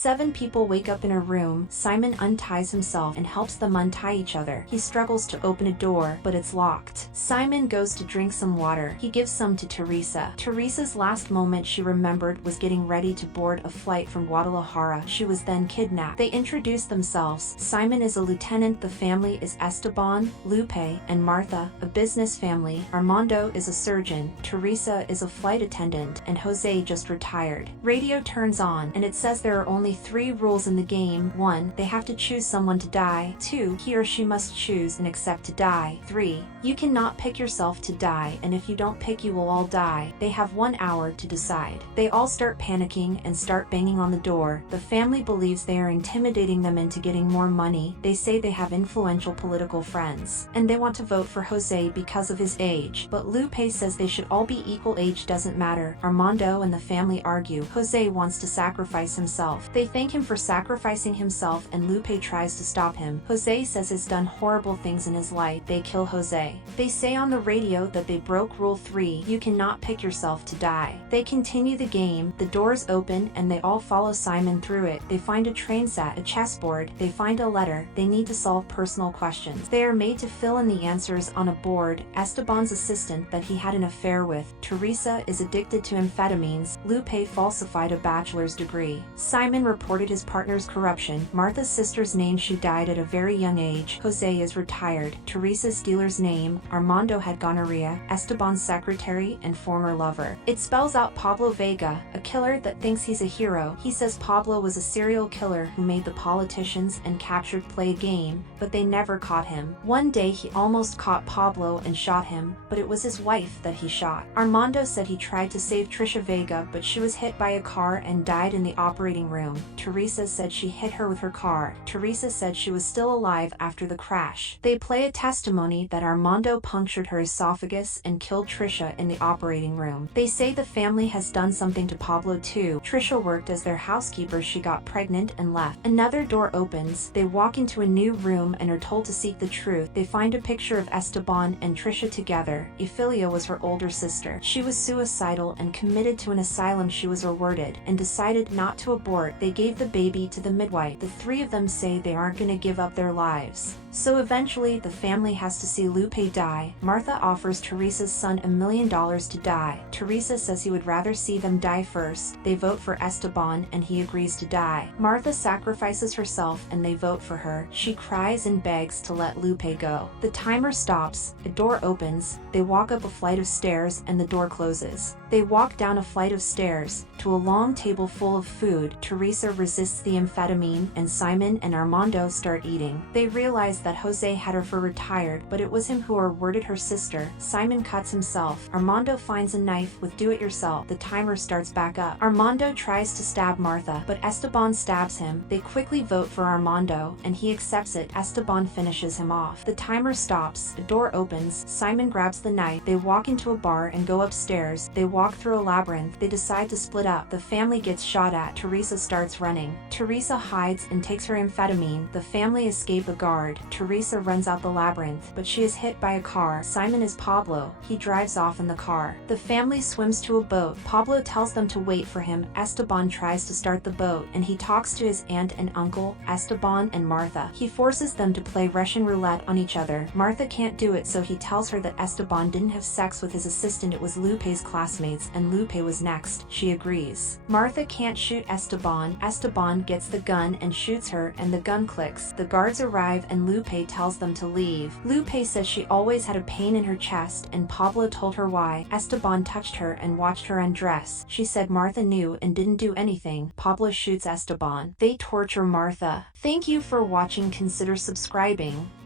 7 people wake up in a room. Simon unties himself and helps them untie each other. He struggles to open a door, but it's locked. Simon goes to drink some water. He gives some to Teresa. Teresa's last moment she remembered was getting ready to board a flight from Guadalajara. She was then kidnapped. They introduce themselves. Simon is a lieutenant. The family is Esteban, Lupe, and Martha, a business family. Armando is a surgeon. Teresa is a flight attendant, and Jose just retired. Radio turns on, and it says there are only 3 rules in the game. 1. They have to choose someone to die. 2. He or she must choose and accept to die. 3. You cannot pick yourself to die, and if you don't pick you will all die. They have 1 hour to decide. They all start panicking and start banging on the door. The family believes they are intimidating them into getting more money. They say they have influential political friends, and they want to vote for Jose because of his age. But Lupe says they should all be equal. Age doesn't matter. Armando and the family argue. Jose wants to sacrifice himself. They thank him for sacrificing himself, and Lupe tries to stop him. Jose says he's done horrible things in his life. They kill Jose. They say on the radio that they broke Rule 3. You cannot pick yourself to die. They continue the game. The doors open, and they all follow Simon through it. They find a train set, a chessboard. They find a letter. They need to solve personal questions. They are made to fill in the answers on a board. Esteban's assistant that he had an affair with. Teresa is addicted to amphetamines. Lupe falsified a bachelor's degree. Simon reported his partner's corruption. Martha's sister's name, she died at a very young age. Jose is retired. Teresa's dealer's name, Armando had gonorrhea. Esteban's secretary and former lover. It spells out Pablo Vega, a killer that thinks he's a hero. He says Pablo was a serial killer who made the politicians and captured play a game, but they never caught him. One day he almost caught Pablo and shot him, but it was his wife that he shot. Armando said he tried to save Trisha Vega, but she was hit by a car and died in the operating room. Teresa said she hit her with her car. Teresa said she was still alive after the crash. They play a testimony that Armando punctured her esophagus and killed Trisha in the operating room. They say the family has done something to Pablo too. Trisha worked as their housekeeper. She got pregnant and left. Another door opens. They walk into a new room and are told to seek the truth. They find a picture of Esteban and Trisha together. Ophelia was her older sister. She was suicidal and committed to an asylum. She was awarded and decided not to abort. They gave the baby to the midwife. The 3 of them say they aren't going to give up their lives. So eventually the family has to see Lupe die. Martha offers Teresa's son $1 million to die. Teresa says he would rather see them die first. They vote for Esteban and he agrees to die. Martha sacrifices herself and they vote for her. She cries and begs to let Lupe go. The timer stops. A door opens. They walk up a flight of stairs and the door closes. They walk down a flight of stairs to a long table full of food. Teresa resists the amphetamine and Simon and Armando start eating. They realize that Jose had her for retired, but it was him who awarded her sister. Simon cuts himself. Armando finds a knife with do-it-yourself. The timer starts back up. Armando tries to stab Martha, but Esteban stabs him. They quickly vote for Armando, and he accepts it. Esteban finishes him off. The timer stops. A door opens. Simon grabs the knife. They walk into a bar and go upstairs. They walk through a labyrinth. They decide to split up. The family gets shot at. Teresa starts running. Teresa hides and takes her amphetamine. The family escape a guard. Teresa runs out the labyrinth, but she is hit by a car. Simon is Pablo. He drives off in the car. The family swims to a boat. Pablo tells them to wait for him. Esteban tries to start the boat, and he talks to his aunt and uncle, Esteban and Martha. He forces them to play Russian roulette on each other. Martha can't do it, so he tells her that Esteban didn't have sex with his assistant. It was Lupe's classmates, and Lupe was next. She agrees. Martha can't shoot Esteban. Esteban gets the gun and shoots her, and the gun clicks. The guards arrive, and Lupe tells them to leave. Lupe says she always had a pain in her chest, and Pablo told her why. Esteban touched her and watched her undress. She said Martha knew and didn't do anything. Pablo shoots Esteban. They torture Martha. Thank you for watching. Consider subscribing.